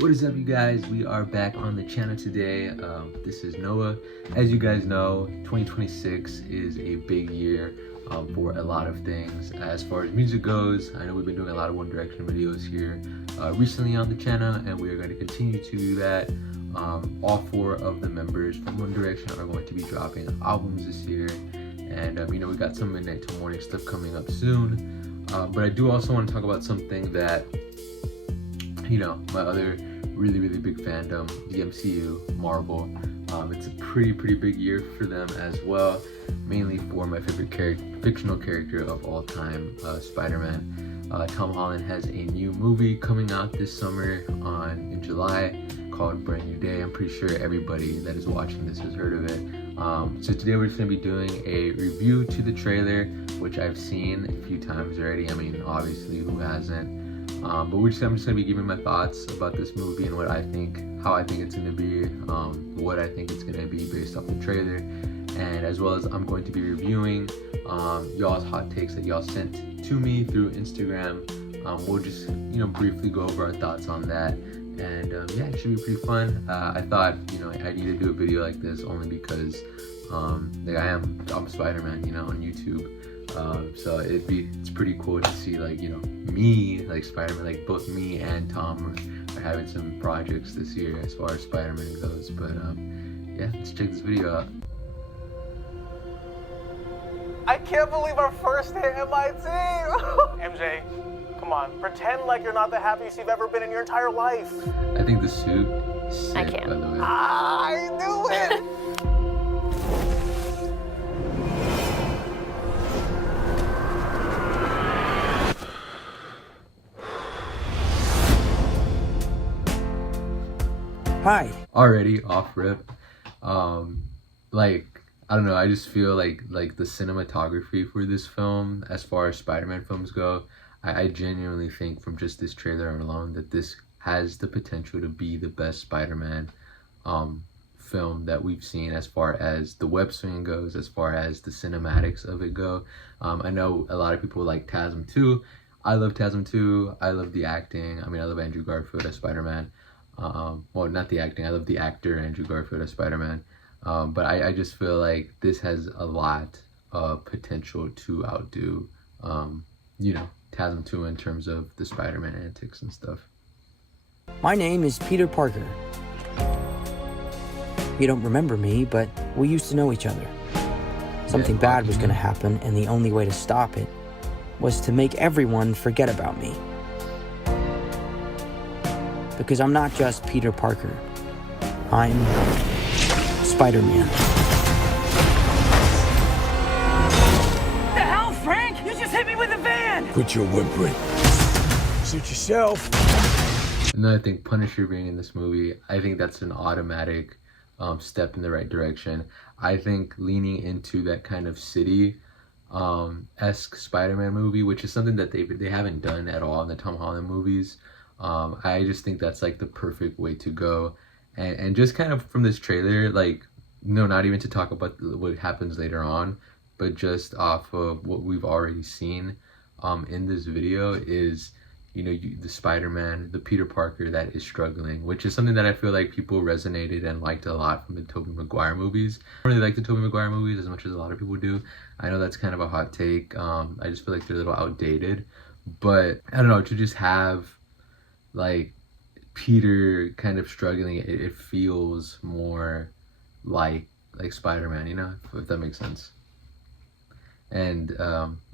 What is up, you guys? We are back on the channel today. This is Noah. As you guys know, 2026 is a big year for a lot of things. As far as music goes, I know we've been doing a lot of One Direction videos here recently on the channel, and we are going to continue to do that. All 4 of the members from One Direction are going to be dropping albums this year, and we got some midnight to morning stuff coming up soon. But I do also want to talk about something that my other really big fandom, the MCU, Marvel. It's a pretty big year for them as well, mainly for my favorite fictional character of all time, Spider-Man. Tom Holland has a new movie coming out this summer in July called Brand New Day. I'm pretty sure everybody that is watching this has heard of it. So today we're just going to be doing a review to the trailer, which I've seen a few times already. I mean, obviously, who hasn't? But I'm just going to be giving my thoughts about this movie and how I think it's going to be, what I think it's going to be based off the trailer, and as well as I'm going to be reviewing y'all's hot takes that y'all sent to me through Instagram. We'll just briefly go over our thoughts on that, and yeah, it should be pretty fun. I thought I need to do a video like this only because I'm Spider-Man on YouTube. So it's pretty cool to see me, Spider-Man, both me and Tom are having some projects this year as far as Spider-Man goes. But yeah, let's check this video out. I can't believe our first hit MIT! MJ, come on, pretend like you're not the happiest you've ever been in your entire life. I think the suit is sick, I can't. by the way. I knew it! Hi. Already off rip. I don't know, I just feel like the cinematography for this film, as far as Spider-Man films go, I genuinely think from just this trailer alone that this has the potential to be the best Spider-Man film that we've seen, as far as the web swing goes, as far as the cinematics of it go. I know a lot of people like TASM 2. I love TASM 2. I love the acting. I mean, I love Andrew Garfield as Spider-Man. Well, not the acting, I love the actor Andrew Garfield as Spider-Man. But I just feel like this has a lot of potential to outdo, TASM 2 in terms of the Spider-Man antics and stuff. My name is Peter Parker. You don't remember me, but we used to know each other. Something bad was going to happen, and the only way to stop it was to make everyone forget about me. Because I'm not just Peter Parker. I'm Spider-Man. The hell, Frank? You just hit me with a van! Quit your whimpering. Suit yourself. Another thing, Punisher being in this movie, I think that's an automatic step in the right direction. I think leaning into that kind of city-esque Spider-Man movie, which is something that they haven't done at all in the Tom Holland movies. I just think that's the perfect way to go, and just kind of from this trailer, not even to talk about what happens later on, but just off of what we've already seen in this video is the Spider-Man, the Peter Parker that is struggling, which is something that I feel like people resonated and liked a lot from the Tobey Maguire movies. I don't really like the Tobey Maguire movies as much as a lot of people do. I know that's kind of a hot take. I just feel like they're a little outdated, but I don't know, to just have Peter kind of struggling, it feels more like Spider-Man, if that makes sense. And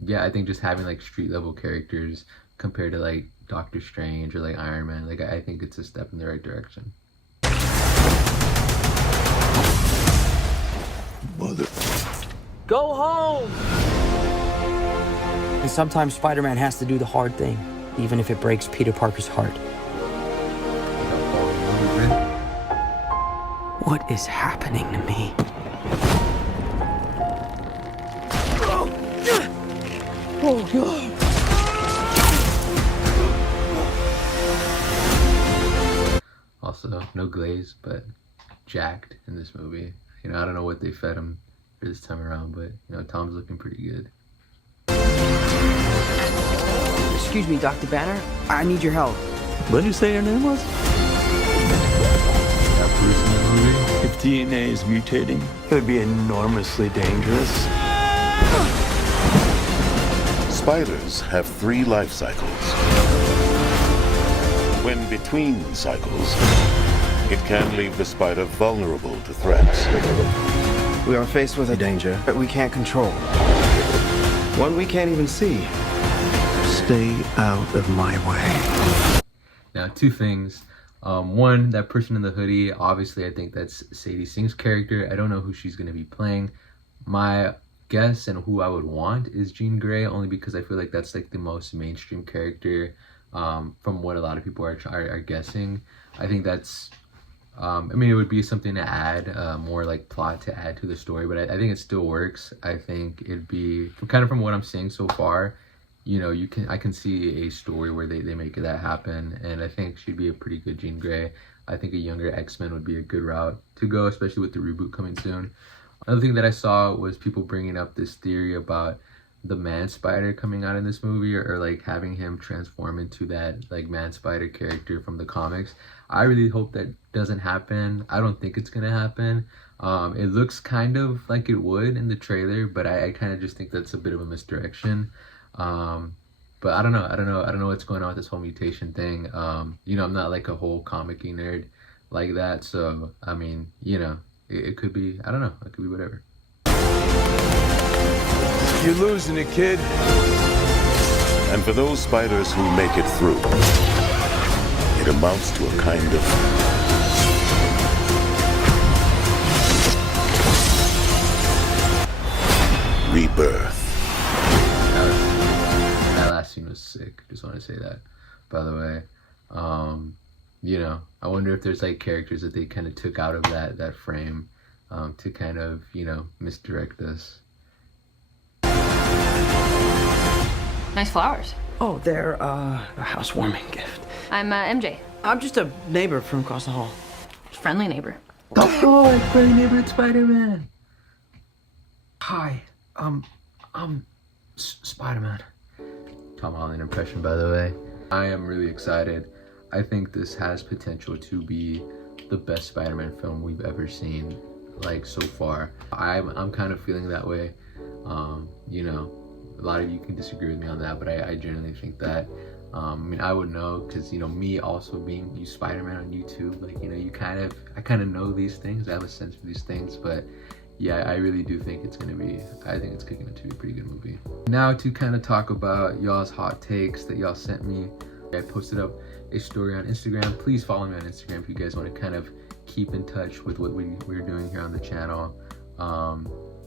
yeah, I think just having street level characters compared to Doctor Strange or Iron Man, I think it's a step in the right direction. Mother. Go home! And sometimes Spider-Man has to do the hard thing, even if it breaks Peter Parker's heart. What is happening to me? Oh, God. Also, no glaze, but jacked in this movie. I don't know what they fed him for this time around, but Tom's looking pretty good. Excuse me, Dr. Banner. I need your help. What did you say your name was? person in the movie. If DNA is mutating, it would be enormously dangerous. Spiders have 3 life cycles. When between cycles, it can leave the spider vulnerable to threats. We are faced with a danger that we can't control. One we can't even see. Stay out of my way. Now, 2 things. One, that person in the hoodie, obviously I think that's Sadie Singh's character. I don't know who she's going to be playing. My guess and who I would want is Jean Grey, only because I feel like that's like the most mainstream character from what a lot of people are guessing. I think that's, I mean, it would be something to add, more like plot to add to the story, but I think it still works. I think it'd be, kind of from what I'm seeing so far, you know, I can see a story where they make that happen, and I think she'd be a pretty good Jean Grey. I think a younger X-Men would be a good route to go, especially with the reboot coming soon. Another thing that I saw was people bringing up this theory about the Man Spider coming out in this movie, or like having him transform into that like Man Spider character from the comics. I really hope that doesn't happen. I don't think it's gonna happen. It looks kind of like it would in the trailer, but I kind of just think that's a bit of a misdirection. But I don't know what's going on with this whole mutation thing. You know, I'm not like a whole comic-y nerd like that, so I mean, you know, it could be, I don't know, it could be whatever. You're losing it, kid. And for those spiders who make it through, it amounts to a kind of rebirth. That last scene was sick. Just want to say that, by the way. You know, I wonder if there's like characters that they kind of took out of that frame to kind of, you know, misdirect us. Nice flowers. Oh, they're a housewarming gift. I'm MJ. I'm just a neighbor from across the hall. Friendly neighbor. Oh, it's friendly neighborhood Spider-Man. Hi, I'm Spider-Man. Tom Holland impression, by the way. I am really excited. I think this has potential to be the best Spider-Man film we've ever seen, like, so far. I'm kind of feeling that way. You know, a lot of you can disagree with me on that, but I genuinely think that. I mean, I would know, because, you know, me also being Spider-Man on YouTube, like, you know, I kind of know these things. I have a sense for these things, but yeah, I really do think it's going to be, I think it's going to be a pretty good movie. Now to kind of talk about y'all's hot takes that y'all sent me. I posted up a story on Instagram. Please follow me on Instagram if you guys want to kind of keep in touch with what we're doing here on the channel.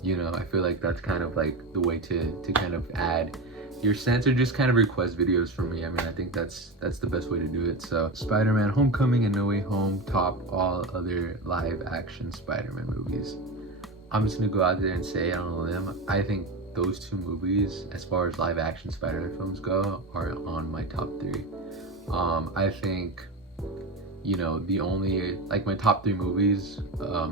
You know, I feel like that's kind of like the way to kind of add your sense, or just kind of request videos from me. I mean, I think that's the best way to do it. So Spider-Man Homecoming and No Way Home top all other live action Spider-Man movies. I'm just gonna go out there and say, I don't know them, I think those 2 movies, as far as live action Spider-Man films go, are on my top 3. I think, you know, the only, like, my top 3 movies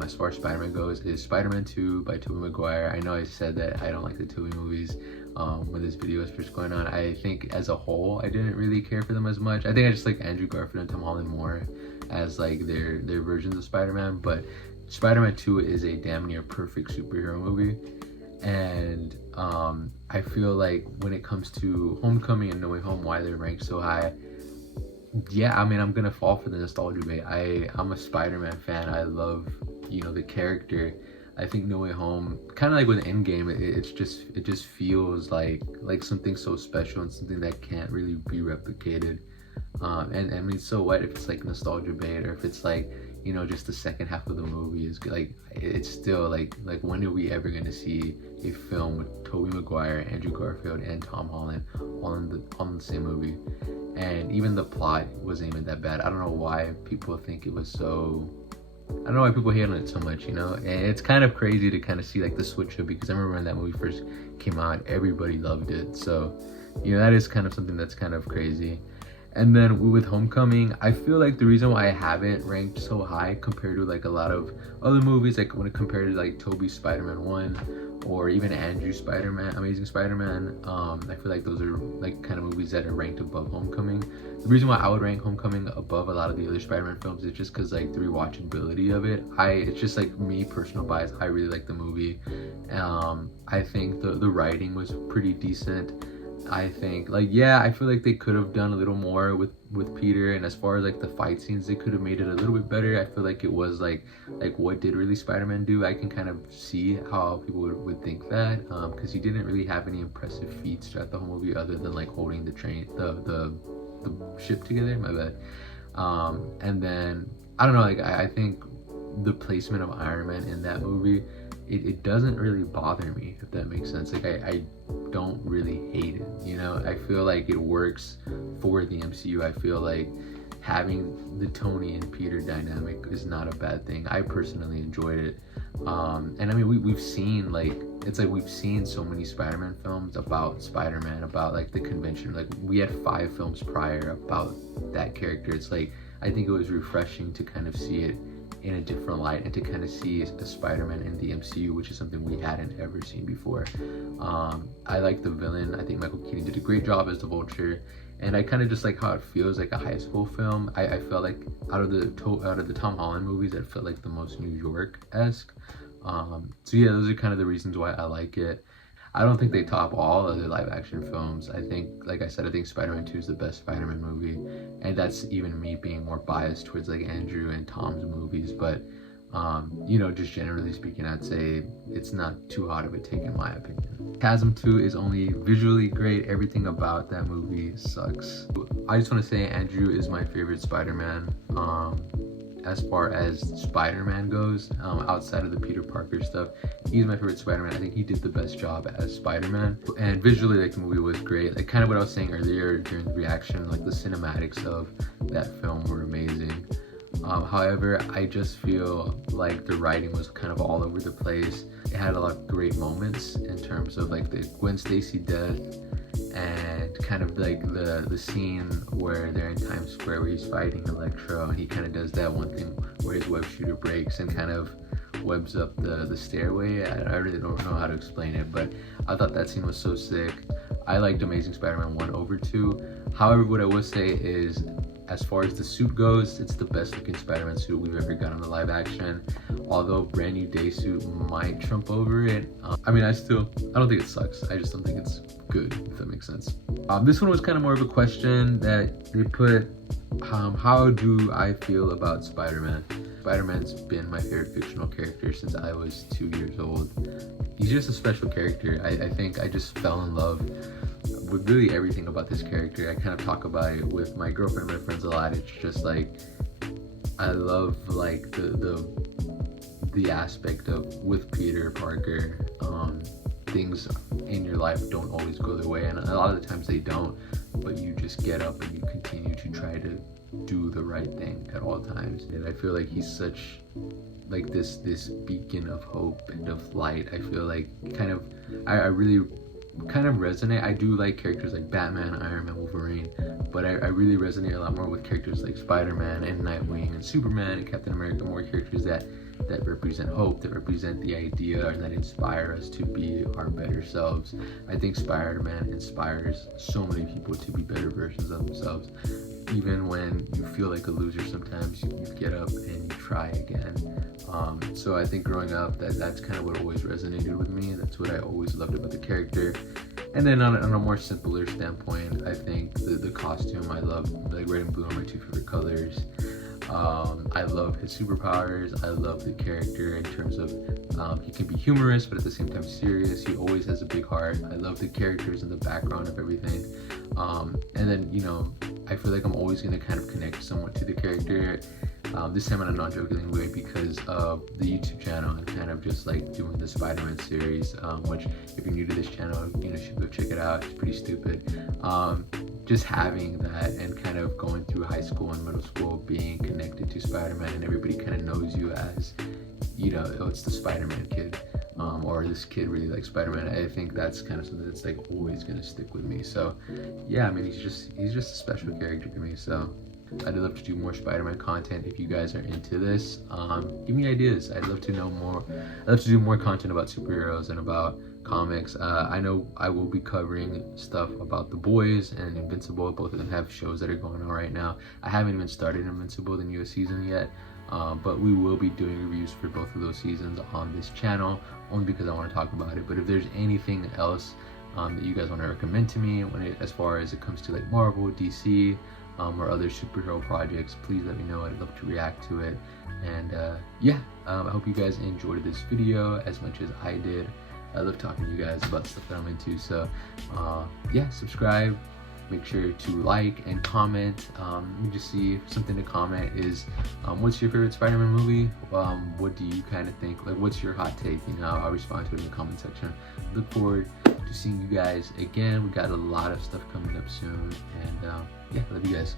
as far as Spider-Man goes is Spider-Man 2 by Tobey Maguire. I know I said that I don't like the Tobey movies when this video was first going on. I think as a whole, I didn't really care for them as much. I think I just like Andrew Garfield and Tom Holland more as like their versions of Spider-Man, but Spider-Man 2 is a damn near perfect superhero movie. And I feel like when it comes to Homecoming and No Way Home, why they're ranked so high, yeah, I mean, I'm gonna fall for the nostalgia bait. I'm a Spider-Man fan. I love, you know, the character. I think No Way Home, kind of like with Endgame, it just feels like something so special and something that can't really be replicated. And I mean, so what if it's like nostalgia bait, or if it's like, you know, just the second half of the movie is like, it's still like when are we ever gonna see a film with Tobey Maguire, Andrew Garfield, and Tom Holland on the same movie? And even the plot wasn't even that bad. I don't know why people think it was so, I don't know why people hate on it so much, you know? And it's kind of crazy to kind of see like the switch up, because I remember when that movie first came out, everybody loved it. So, you know, that is kind of something that's kind of crazy. And then with Homecoming, I feel like the reason why I haven't ranked so high compared to like a lot of other movies, like when it compared to like Tobey's Spider-Man 1 or even Andrew's Amazing Spider-Man, I feel like those are like kind of movies that are ranked above Homecoming. The reason why I would rank Homecoming above a lot of the other Spider-Man films is just because like the rewatchability of it. It's just like me, personal bias. I really like the movie. I think the writing was pretty decent. I think like, yeah, I feel like they could have done a little more with Peter, and as far as like the fight scenes, they could have made it a little bit better. I feel like it was like what did really Spider-Man do? I can kind of see how people would think that, because he didn't really have any impressive feats throughout the whole movie other than like holding the ship together. My bad. And then I don't know, like I think the placement of Iron Man in that movie, it doesn't really bother me, if that makes sense. Like I don't really hate it, you know. I feel like it works for the MCU. I feel like having the Tony and Peter dynamic is not a bad thing. I personally enjoyed it. And I mean, we've seen like, it's like we've seen so many Spider-Man films about Spider-Man, about like the convention. Like we had 5 films prior about that character. It's like, I think it was refreshing to kind of see it in a different light and to kind of see a Spider-Man in the MCU, which is something we hadn't ever seen before. I like the villain. I think Michael Keaton did a great job as the Vulture, and I kind of just like how it feels like a high school film. I felt like out of the Tom Holland movies, it felt like the most New York-esque. So yeah, those are kind of the reasons why I like it. I don't think they top all of the live action films. I think, like I said, I think Spider-Man 2 is the best Spider-Man movie, and that's even me being more biased towards like Andrew and Tom's movies. But you know, just generally speaking, I'd say it's not too hot of a take in my opinion. Chasm 2 is only visually great. Everything about that movie sucks. I just want to say Andrew is my favorite Spider-Man. As far as Spider-Man goes, outside of the Peter Parker stuff, he's my favorite Spider-Man. I think he did the best job as Spider-Man, and visually, like, the movie was great. Like kind of what I was saying earlier during the reaction, like the cinematics of that film were amazing. However, I just feel like the writing was kind of all over the place. It had a lot of great moments in terms of like the Gwen Stacy death, and kind of like the scene where they're in Times Square where he's fighting Electro, and he kind of does that one thing where his web shooter breaks and kind of webs up the stairway. I really don't know how to explain it, but I thought that scene was so sick. I liked Amazing Spider-Man 1 over 2. However, what I will say is, as far as the suit goes, it's the best looking Spider-Man suit we've ever gotten in the live action. Although Brand New Day suit might trump over it. I mean, I don't think it sucks. I just don't think it's good, if that makes sense. This one was kind of more of a question that they put, how do I feel about Spider-Man? Spider-Man's been my favorite fictional character since I was 2 years old. He's just a special character. I think I just fell in love with really everything about this character. I kind of talk about it with my girlfriend and my friends a lot. It's just like, I love like the aspect of with Peter Parker, things in your life don't always go their way, and a lot of the times they don't, but you just get up and you continue to try to do the right thing at all times. And I feel like he's such like this beacon of hope and of light. I feel like I really kind of resonate. I do like characters like Batman, Iron Man, Wolverine, but I really resonate a lot more with characters like Spider-Man and Nightwing and Superman and Captain America, more characters that represent hope, that represent the idea, and that inspire us to be our better selves. I think Spider-Man inspires so many people to be better versions of themselves. Even when you feel like a loser sometimes, you get up and you try again. So I think growing up, that's kind of what always resonated with me. That's what I always loved about the character. And then on a more simpler standpoint, I think the costume, I love, like red and blue are my 2 favorite colors. I love his superpowers. I love the character in terms of he can be humorous, but at the same time serious. He always has a big heart. I love the characters and the background of everything. And then, you know, I feel like I'm always going to kind of connect somewhat to the character. This time in a non-joking way, because of the YouTube channel and kind of just like doing the Spider-Man series, which if you're new to this channel, you know, should go check it out. It's pretty stupid. Just having that and kind of going through high school and middle school, being connected to Spider-Man, and everybody kind of knows you as, you know, oh, it's the Spider-Man kid. or this kid really likes Spider-Man. I think that's kind of something that's like always gonna stick with me. So yeah, I mean, he's just a special character to me. So I'd love to do more Spider-Man content if you guys are into this. Give me ideas. I'd love to know more. I'd love to do more content about superheroes and about comics. I know I will be covering stuff about The Boys and Invincible. Both of them have shows that are going on right now. I haven't even started Invincible, the newest season yet, but we will be doing reviews for both of those seasons on this channel, only because I want to talk about it. But if there's anything else that you guys want to recommend to me as far as it comes to like Marvel, DC, or other superhero projects, please let me know. I'd love to react to it. And yeah, I hope you guys enjoyed this video as much as I did. I love talking to you guys about the stuff that I'm into. So yeah, subscribe, make sure to like and comment. Let me just see if something to comment is, what's your favorite Spider-Man movie? What do you kind of think? Like, what's your hot take? You know, I'll respond to it in the comment section. Look forward to seeing you guys again. We got a lot of stuff coming up soon, and yeah, love you guys.